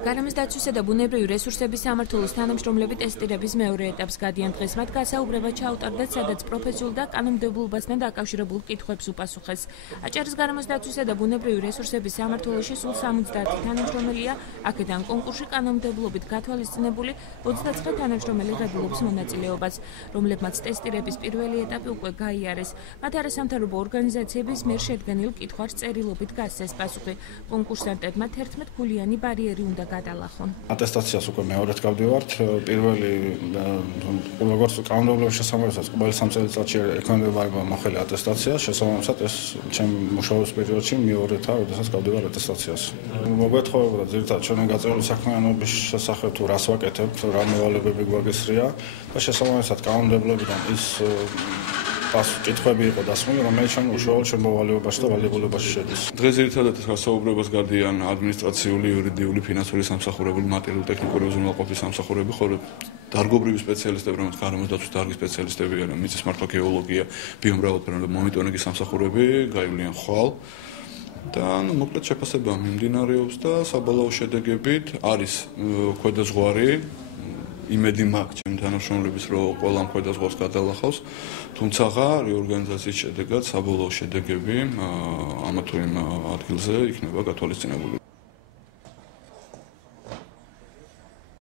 გარემოს დაცვისა და ბუნებრივი რესურსების სამმართველოს თანამშრომლები ტესტირების მეორე ეტაპს გადიან დღეს. მათ გასაუბრებად ჩაუტარდათ, სადაც პროფესიულ და კანონმდებლობასთან დაკავშირებულ კითხვებს უპასუხეს. აჭარის გარემოს დაცვისა და ბუნებრივი რესურსების სამმართველოში სულ 70 თანამშრომელია, აქედან კონკურსში კანონმდებლობით გათვალისწინებული 29 თანამშრომელი ღებულობს მონაწილეობას, რომლებმაც ტესტირების პირველი ეტაპი უკვე გაიარეს. მათ არასამთავრობო ორგანიზაციების მიერ შედგენილ კითხვას წერილობით გასცეს პასუხი. კონკურსანტებმა 11 გულიანი ბარიერი უნდა გადალახონ. ატესტაციას უკვე მეორედ გავდივართ. პირველი როგორც კანონმდებლობის შესაბამისად ყოველ 3 წელიწადში ექონებება მოხელი ატესტაცია, შესაბამისად ეს ჩემ მუშაობის პერიოდში მეორეთა, როდესაც გავდივარ ატესტაციას. მოგეთხოვებოდა ძირითადად ჩვენი გაწეული საქმიანობის შესახებ თუ რას ვაკეთებთ, რა მოვალეობები გვაგესრია და შესაბამისად კანონმდებლობიდან ის კითხვები იყო დასმული, რომელიც ჩვენ უშუალოდ ჩვენ მოვალეობაში და ვალდებულებაში შედის. დღეს ძირითადად გასაუბრებას გადიან ადმინისტრაციული, იურიდიული, ფინანსური სამსახურები, მატერიალურ-ტექნიკური უზრუნველყოფის სამსახურები, ხოლო დარგობრივი სპეციალისტები, რომელიც გარემოს დაცვის დარგის სპეციალისტები არიან, მიწის მართვა, გეოლოგია, ბიომრავალფეროვნება, მონიტორინგის სამსახურები გაივლიან ხვალ. და მოკლედ შეფასება მიმდინარეობს და საბოლოო შედეგებით არის ქვედაზღვარი. იმედი მაქვს ჩემ თანამშრომლების რომ ყველა მხედაზღვარს გადალახავს, თუმცა რეორგანიზაციის შედეგად საბოლოო შედეგები ამა თუ იმ ადგილზე იქნება გათვალისწინებული.